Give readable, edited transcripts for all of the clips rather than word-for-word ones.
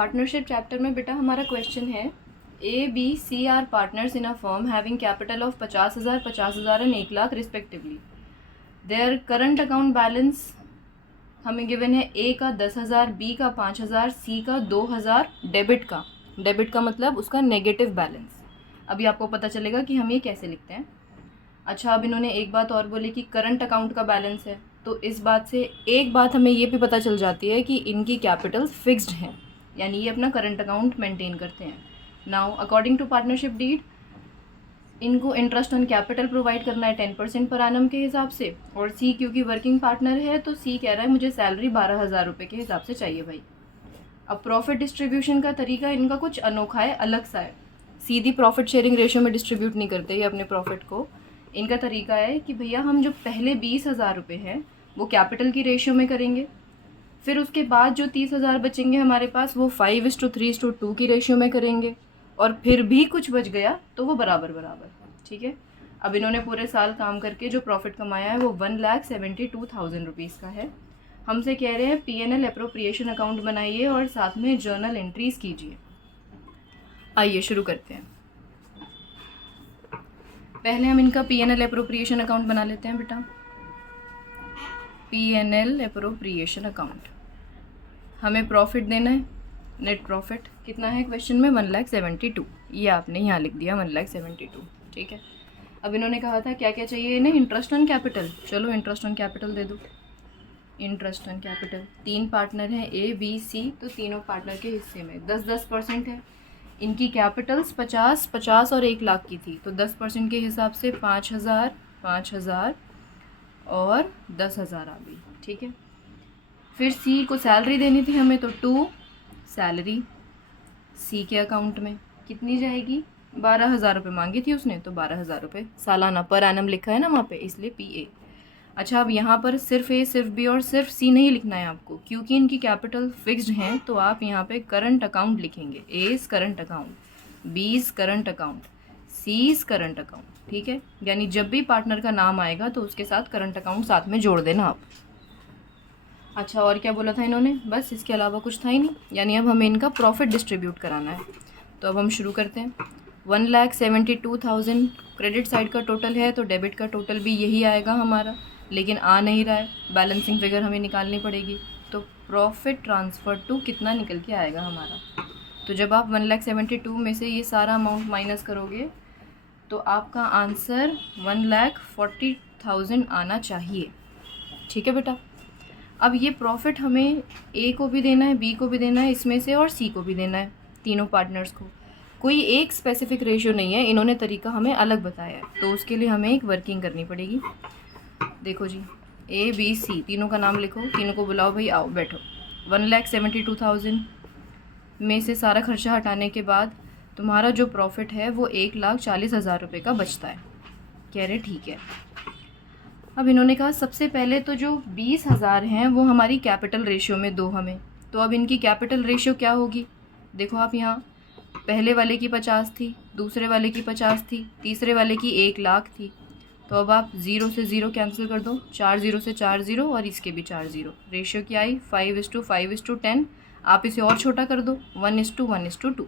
Partnership chapter में बेटा हमारा क्वेश्चन है A B C are partners in a firm having capital of 50,000, 50,000 and 1,00,000 respectively. Their current account balance हमें given है A का 10,000, B का 5,000, सी का 2,000 डेबिट का। डेबिट का मतलब उसका नेगेटिव बैलेंस। अभी आपको पता चलेगा कि हम ये कैसे लिखते हैं। अच्छा, अब इन्होंने एक बात और बोली कि करंट अकाउंट का बैलेंस है, तो इस बात से एक बात हमें ये भी पता चल जाती है कि इनकी कैपिटल फिक्स्ड हैं, यानी ये अपना करंट अकाउंट मेंटेन करते हैं। Now according to partnership deed इनको इंटरेस्ट ऑन कैपिटल प्रोवाइड करना है 10% पर एनम के हिसाब से, और सी क्योंकि वर्किंग पार्टनर है तो सी कह रहा है मुझे सैलरी 12,000 रुपये के हिसाब से चाहिए भाई। अब प्रॉफिट डिस्ट्रीब्यूशन का तरीका इनका कुछ अनोखा है, अलग सा है। सीधी प्रॉफिट शेयरिंग रेशियो में डिस्ट्रीब्यूट नहीं करते ये अपने प्रॉफिट को। इनका तरीका है कि भैया हम जो पहले 20,000 रुपये हैं वो कैपिटल की रेशियो में करेंगे, फिर उसके बाद जो 30,000 बचेंगे हमारे पास वो 5:3:2 की रेशियो में करेंगे, और फिर भी कुछ बच गया तो वो बराबर बराबर। ठीक है। अब इन्होंने पूरे साल काम करके जो प्रॉफिट कमाया है वो 1,72,000 रुपीज़ का है। हमसे कह रहे हैं P&L एप्रोप्रिएशन अकाउंट बनाइए और साथ में जर्नल एंट्रीज कीजिए। आइए शुरू करते हैं। पहले हम इनका P&L एप्रोप्रिएशन अकाउंट बना लेते हैं बेटा। P&L एप्रोप्रिएशन अकाउंट, हमें प्रॉफिट देना है, नेट प्रॉफिट कितना है क्वेश्चन में 1,72,000, ये आपने यहाँ लिख दिया 1,72,000। ठीक है। अब इन्होंने कहा था क्या क्या चाहिए इन्हें, इंटरेस्ट ऑन कैपिटल। चलो इंटरेस्ट ऑन कैपिटल दे दो। इंटरेस्ट ऑन कैपिटल 3 पार्टनर हैं ए बी सी, तो तीनों पार्टनर के हिस्से में 10-10% है। इनकी कैपिटल्स 50 और 1,00,000 की थी, तो 10% के हिसाब से 5,000, 5,000 और 10,000 आ गई। ठीक है। फिर सी को सैलरी देनी थी हमें, तो 2 सैलरी सी के अकाउंट में कितनी जाएगी, 12,000 रुपये मांगी थी उसने, तो 12,000 रुपये सालाना पर एनम लिखा है ना वहाँ पे, इसलिए PA। अच्छा, अब यहाँ पर सिर्फ ए, सिर्फ बी और सिर्फ सी नहीं लिखना है आपको, क्योंकि इनकी कैपिटल फिक्स्ड हैं, तो आप यहाँ पे करंट अकाउंट लिखेंगे। A's current account, B's current account, C's current account. ठीक है। यानी जब भी पार्टनर का नाम आएगा तो उसके साथ करंट अकाउंट साथ में जोड़ देना आप। अच्छा, और क्या बोला था इन्होंने, बस इसके अलावा कुछ था ही नहीं। यानी अब हमें इनका प्रॉफिट डिस्ट्रीब्यूट कराना है, तो अब हम शुरू करते हैं। 1,72,000 क्रेडिट साइड का टोटल है, तो डेबिट का टोटल भी यही आएगा हमारा, लेकिन आ नहीं रहा है, बैलेंसिंग फिगर हमें निकालनी पड़ेगी। तो प्रॉफिट ट्रांसफ़र टू कितना निकल के आएगा हमारा, तो जब आप 1,72,000 में से ये सारा अमाउंट माइनस करोगे तो आपका आंसर 1,40,000 आना चाहिए। ठीक है बेटा। अब ये प्रॉफिट हमें ए को भी देना है, बी को भी देना है इसमें से, और सी को भी देना है, तीनों पार्टनर्स को। कोई एक स्पेसिफिक रेशियो नहीं है, इन्होंने तरीका हमें अलग बताया है, तो उसके लिए हमें एक वर्किंग करनी पड़ेगी। देखो जी, ए बी सी तीनों का नाम लिखो, तीनों को बुलाओ भाई, आओ बैठो। 1,72,000 में से सारा खर्चा हटाने के बाद तुम्हारा जो प्रॉफिट है वो 1,40,000 रुपये का बचता है। कह रहे ठीक है। अब इन्होंने कहा सबसे पहले तो जो 20,000 हैं वो हमारी कैपिटल रेशियो में दो हमें, तो अब इनकी कैपिटल रेशियो क्या होगी, देखो आप यहाँ, पहले वाले की 50 थी, दूसरे वाले की 50 थी, तीसरे वाले की 1,00,000 थी, तो अब आप 0 से 0 कैंसिल कर दो, 4 0 से 4 0 और इसके भी 4 0। रेशियो क्या आई 5:5:10। आप इसे और छोटा कर दो 1:1:2,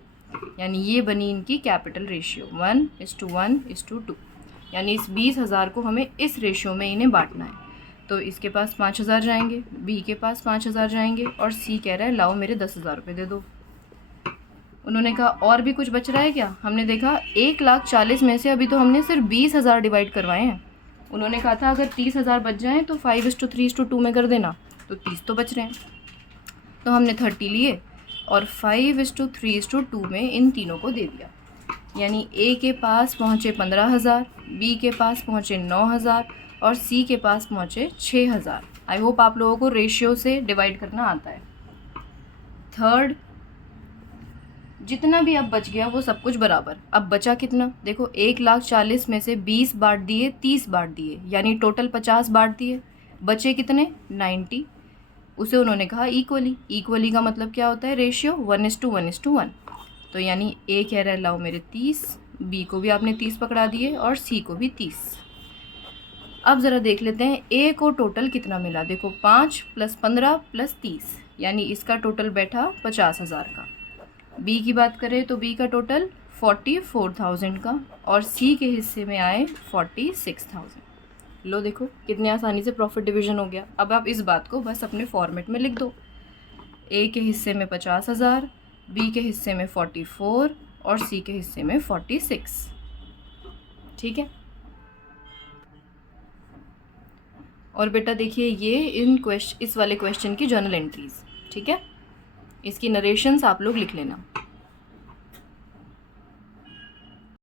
यानी ये बनी इनकी कैपिटल रेशियो 1:1:2। यानी इस 20,000 को हमें इस रेशियो में इन्हें बांटना है, तो इसके पास 5,000 जाएंगे, बी के पास 5,000 जाएंगे, और सी कह रहा है लाओ मेरे 10,000 रुपये दे दो। उन्होंने कहा और भी कुछ बच रहा है क्या, हमने देखा 1,40,000 में से अभी तो हमने सिर्फ 20,000 डिवाइड करवाए हैं। उन्होंने कहा था अगर 30,000 बच जाएँ तो 5:3:2 में कर देना, तो 30 तो बच रहे हैं, तो हमने 30 लिए और 5:3:2 में इन तीनों को दे दिया। यानी ए के पास पहुँचे 15,000, बी के पास पहुँचे 9,000 और सी के पास पहुँचे 6,000। आई होप आप लोगों को रेशियो से डिवाइड करना आता है। थर्ड, जितना भी अब बच गया वो सब कुछ बराबर। अब बचा कितना, देखो 1,40,000 में से 20 बांट दिए, 30 बांट दिए, यानी टोटल 50 बांट दिए, बचे कितने 90। उसे उन्होंने कहा इक्वली। इक्वली का मतलब क्या होता है, रेशियो 1:1:1। तो यानी ए कह रहा है लाओ मेरे 30, बी को भी आपने 30 पकड़ा दिए और सी को भी 30। अब ज़रा देख लेते हैं ए को टोटल कितना मिला, देखो 5 + 15 + 30, यानी इसका टोटल बैठा 50,000 का। बी की बात करें तो बी का टोटल 44,000 का और सी के हिस्से में आए 46,000। लो देखो कितने आसानी से प्रॉफिट डिवीजन हो गया। अब आप इस बात को बस अपने फॉर्मेट में लिख दो, ए के हिस्से में 50,000, बी के हिस्से में 44 और सी के हिस्से में 46। ठीक है। और बेटा देखिए ये इस वाले क्वेश्चन की जर्नल एंट्रीज, ठीक है, इसकी नरेशंस आप लोग लिख लेना।